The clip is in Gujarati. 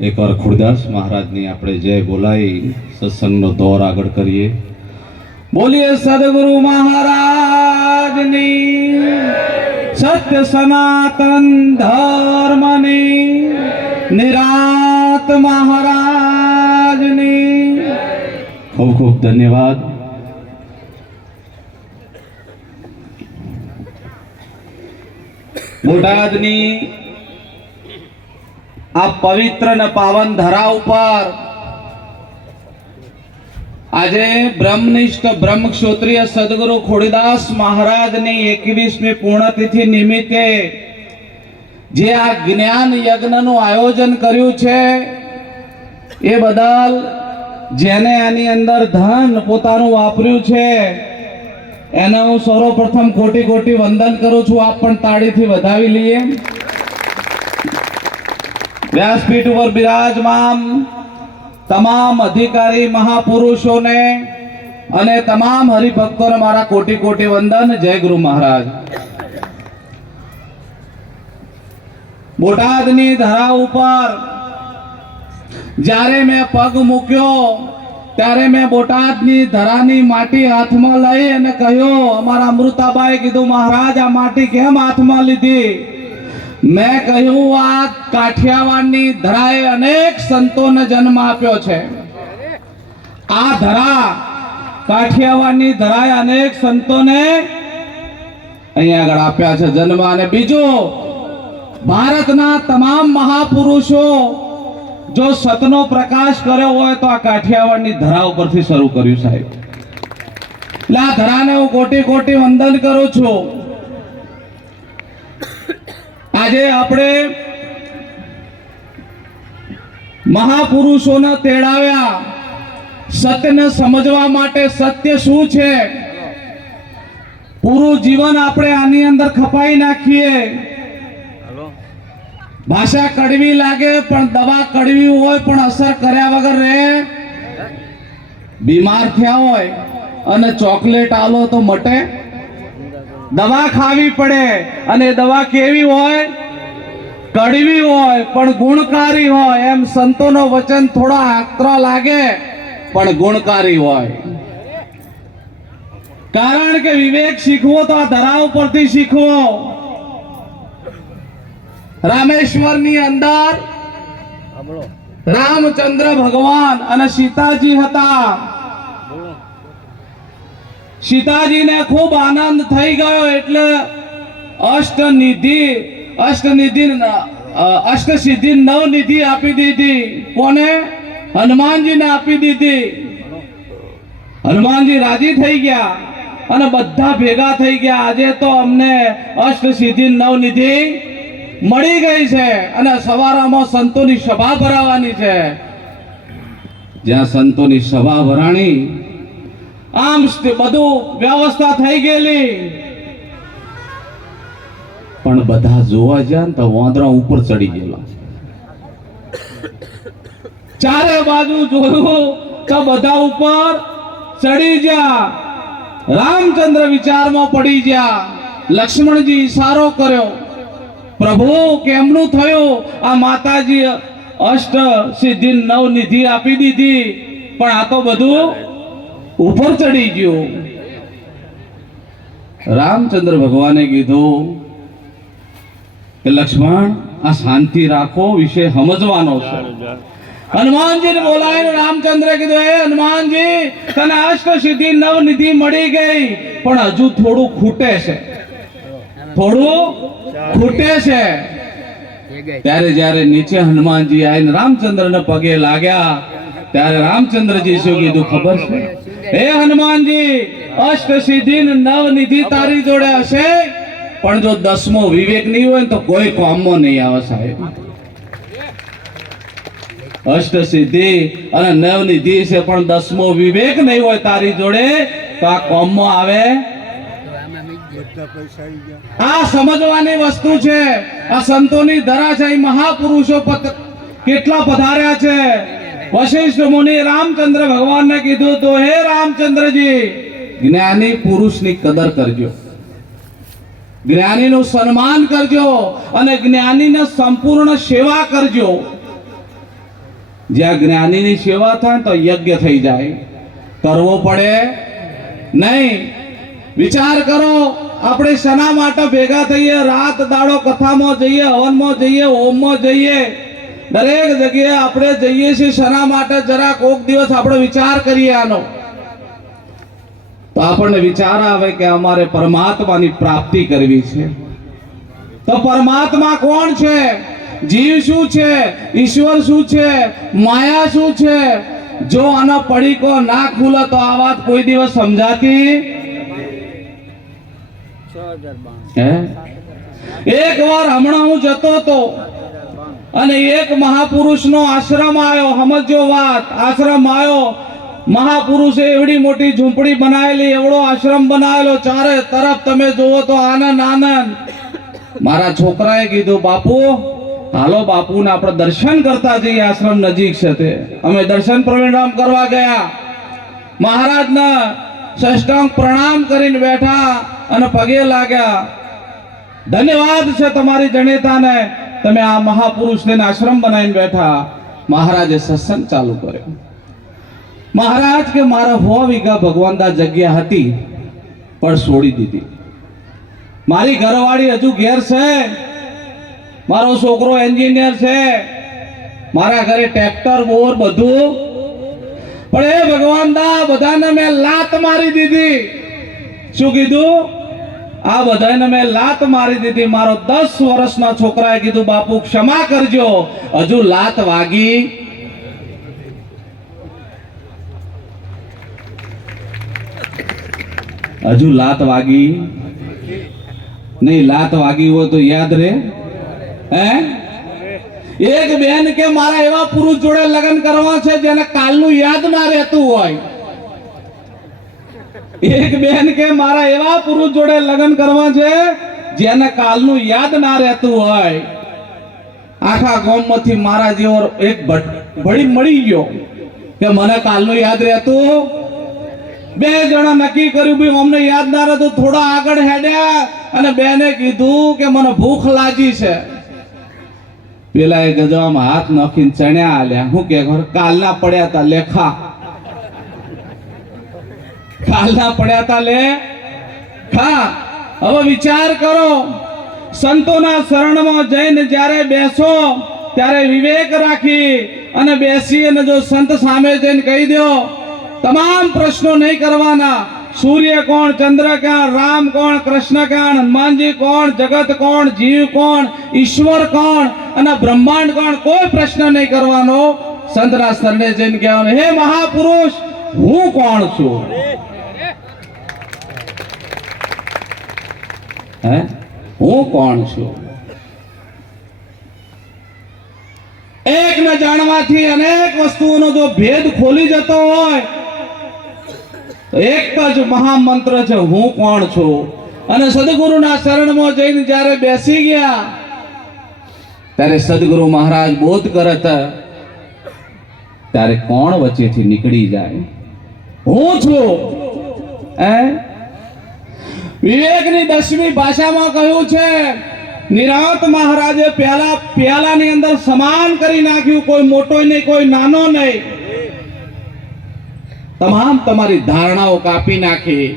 એકવાર ખુરદાસ મહારાજની આપણે જય બોલાઈ સત્સંગનો દોર આગળ કરીએ. બોલીએ સદગુરુ મહારાજની, સત્ય સનાતન ધર્મની, નિરાત મહારાજની. ખૂબ ખૂબ ધન્યવાદ. બોટાદની આ પવિત્ર ને પાવન ધરા ઉપર આજે બ્રહ્મનિષ્ઠ બ્રહ્મક્ષોત્રીય સદગુરુ ખોડીદાસ મહારાજની 21મી પૂર્ણતિથિ નિમિત્તે જે આ જ્ઞાન યજ્ઞનું આયોજન કર્યું છે એ બદલ જેને આની અંદર ધન પોતાનું વાપર્યું છે એને હું સર્વપ્રથમ કોટી કોટી વંદન કરું છું. આપ પણ તાળીથી વધાવી લઈએ. વ્યાસપીઠ ઉપર બિરાજમાન તમામ અધિકારી મહાપુરુષોને અને તમામ હરિભક્તોને મારા કોટી કોટી વંદન. જય ગુરુ મહારાજ. બોટાદની ધરા ઉપર જ્યારે મેં પગ મૂક્યો ત્યારે મેં બોટાદની ધરાની માટી હાથમાં લઈ અને કહ્યું, અમારા અમૃતાબાઈ કીધું, મહારાજ આ માટી કેમ હાથમાં લીધી? મેં કહ્યું, આ કાઠિયાવાડની ધરાએ અનેક સંતોને જન્મ આપ્યો છે. આ ધરા કાઠિયાવાડની ધરાએ અનેક સંતોને અહીંયા આગળ આપ્યા છે જન્મ. અને બીજું, ભારતના તમામ મહાપુરુષો જો સતનો પ્રકાશ કર્યો હોય તો આ કાઠિયાવાડની ધરા ઉપરથી શરૂ કર્યું સાહેબ. એટલે આ ધરાને હું કોટી કોટી વંદન કરું છું. આજે આપણે મહાપુરુષોને તેડાવ્યા સત્યને સમજવા માટે. સત્ય શું છે? પૂરું જીવન આપણે આની અંદર ખપાઈ નાખીએ. ભાષા કડવી લાગે પણ દવા કડવી હોય પણ અસર કર્યા વગર રહે. બીમાર થયા હોય અને ચોકલેટ આલો તો મટે? દવા ખાવી પડે. અને દવા કેવી હોય? કડવી હોય પણ ગુણકારી હોય. એમ સંતોનો વચન થોડા આકરા લાગે પણ ગુણકારી હોય. કારણ કે વિવેક શીખવો તો આ ધરા ઉપરથી શીખવો. રામેશ્વરની અંદર રામચંદ્ર ભગવાન અને સીતાજી હતા. સીતાજીને ખૂબ આનંદ થઈ ગયો એટલે અષ્ટસિદ્ધિ નવનિધિ આપી દીધી. કોને? હનુમાનજીને આપી દીધી. હનુમાનજી રાજી થઈ ગયા અને બધા ભેગા થઈ ગયા. આજે તો અમને અષ્ટસિદ્ધિ નવનિધિ મળી ગઈ છે અને સવારમાં સંતોની સભા ભરાવાની છે. જ્યાં સંતોની સભા ભરાણી, આમ બધું વ્યવસ્થા થઈ ગયેલી, પણ બધા જોવા ગયા ને તો વાંદરા ઉપર ચડી ગયેલા. ચારે બાજુ જોયું તો બધા ઉપર ચડી ગયા. રામચંદ્ર વિચારમાં પડી ગયા. લક્ષ્મણજી ઈશારો કર્યો, પ્રભુ કેમનું થયું? આ માતાજી અષ્ટ સિદ્ધિ નવનિધિ આપી દીધી પણ આ તો બધું ઉપર ચડી ગયું. રામચંદ્ર ભગવાને કીધું કે લક્ષ્મણ આ શાંતિ રાખો, વિષય સમજવાનો છે. હનુમાનજીને બોલાવીને રામચંદ્રે કીધું, હે હનુમાનજી, તને અષ્ટ સિદ્ધિ નવનિધિ મળી ગઈ પણ હજુ થોડું ખૂટે છે. ત્યારે જ્યારે નીચે હનુમાનજી આવીને રામચંદ્રને પગે લાગ્યા ત્યારે રામચંદ્રજી શું કીધું ખબર છે? હે હનુમાનજી, અષ્ટ સિદ્ધિ નવનિધિ તારી જોડે હશે પણ જો 10મો વિવેક નહીં હોય તો કોઈ કામમાં નહીં આવે સાહેબ. અષ્ટ સિદ્ધિ અને નવનિધિ છે પણ 10મો વિવેક નહીં હોય તારી જોડે તો આ કામમાં આવે? આ સમજવાની વસ્તુ છે. આ સંતોની ધરા છે. મહાપુરુષો કેટલા પધાર્યા છે. વશિષ્ઠ મુનિ રામચંદ્ર ભગવાનને કીધું તો, હે રામચંદ્રજી, જ્ઞાની પુરુષની કદર કરજો, જ્ઞાનીનું સન્માન કરજો અને જ્ઞાનીને સંપૂર્ણ સેવા કરજો. જ્યાં જ્ઞાનીની સેવા થાય તો યજ્ઞ થઈ જાય, કરવો પડે નહીં. વિચાર કરો, આપણે શના માટે ભેગા થઈએ? રાત દાડો કથામાં જઈએ, હવનમાં જઈએ, હોમમાં જઈએ, દરેક જગ્યાએ આપણે જઈએ છીએ શના માટે? જરા કોક દિવસ આપણે વિચાર કરીએ આનો, તો આપણને વિચાર આવે કે અમારે પરમાત્માની પ્રાપ્તિ કરવી છે. તો પરમાત્મા કોણ છે? જીવ શું છે? ઈશ્વર શું છે? માયા શું છે? જો આનો પડીકો ના ખુલે તો આ વાત કોઈ દિવસ સમજાતી. એક વાર હમણાં હું જતો હતો અને એક મહાપુરુષનો આશ્રમ આવ્યો. સમજો વાત, આશ્રમ આવ્યો. મહાપુરુષે એવડી મોટી ઝૂંપડી બનાવેલી, એવડો આશ્રમ બનાવેલો, ચારે તરફ તમે જુઓ તો આનંદ આનંદ. મારા છોકરાએ કીધું, બાપુ હાલો બાપુને આપણે દર્શન કરતા જઈએ, આશ્રમ નજીક છે તે. અમે દર્શન પરિણામ કરવા ગયા. મહારાજના સાષ્ટાંગ પ્રણામ કરીને બેઠા અને પગે લાગ્યા. ધન્યવાદ છે તમારી જનેતાને, તમે આ મહાપુરુષને આશ્રમ બનાવીને બેઠા. મહારાજે સત્સંગ ચાલુ કર્યો. મહારાજ કે મારા 100 વીઘા ભગવાનદા જગ્યા હતી પણ છોડી દીધી. મારી ઘરવાળી હજુ ઘેર છે, મારો છોકરો એન્જિનિયર છે, મારા ઘરે ટ્રેક્ટર બોર બધું, પણ એ ભગવાનદા બધાને મેં લાત મારી દીધી. શું કીધું? આ બધાને મેં લાત મારી દીધી. મારો 10 વર્ષના છોકરાએ કીધું, બાપુ ક્ષમા કરજો, હજુ લાત વાગી. હજુ લાત વાગી નહીં. લાત વાગી હોય તો યાદ રહે. એક બેન કે મારા એવા પુરુષ જોડે લગ્ન કરવા છે જેને કાલનું યાદ ના રહેતું હોય. એક બેન કે મારા એવા પુરુષ જોડે લગ્ન કરવા છે જેને કાલનું યાદ ના રહેતું હોય. આખા ગામમાંથી મારા જેવો એક ભળી મળી ગયો કે મને કાલનું યાદ રહેતું. 2 જણા નક્કી કર્યું, ભાઈ અમને યાદ ના રહેતું. થોડા આગળ હેડ્યા અને બેને કીધું કે મને ભૂખ લાગી છે. પેલા એ ગજવામાં હાથ નાખીને ચણ્યા આલ્યા. હું કે કાલના પડ્યા તા લેખા, કાલના પડ્યા તા લે ખા. હવે વિચાર કરો, સંતોના શરણમાં જઈને જ્યારે બેસો ત્યારે વિવેક રાખી અને બેસી અને જો સંત સામે જઈને કહી દો, તમામ પ્રશ્નો નહીં કરવાના. સૂર્ય કોણ, ચંદ્ર ક્યાં, રામ કોણ, કૃષ્ણ ક્યાં, હનુમાનજી કોણ, જગત કોણ, જીવ કોણ, ઈશ્વર કોણ અને બ્રહ્માંડ કોણ, કોઈ પ્રશ્ન નહીં કરવાનો. સંતના શરણે જઈને કહેવાનું, હે મહાપુરુષ હું કોણ છું? હું કોણ છું? એક ને જાણવાથી અનેક વસ્તુઓનો જો ભેદ ખોલી જતો હોય તો એક જ મહામંત્ર છે, હું કોણ છું. અને સદગુરુના શરણમાં જઈને જ્યારે બેસી ગયા ત્યારે સદગુરુ મહારાજ બોધ કરત ત્યારે કોણ વચ્ચેથી નીકળી જાય? હું છું. વિવેકની 10મી ભાષામાં કહ્યું છે, નિરાંત મહારાજે પ્યાલાની અંદર સમાન કરી નાખ્યું. કોઈ મોટો નહીં, કોઈ નાનો નહીં. તમામ તમારી ધારણાઓ કાપી નાખી.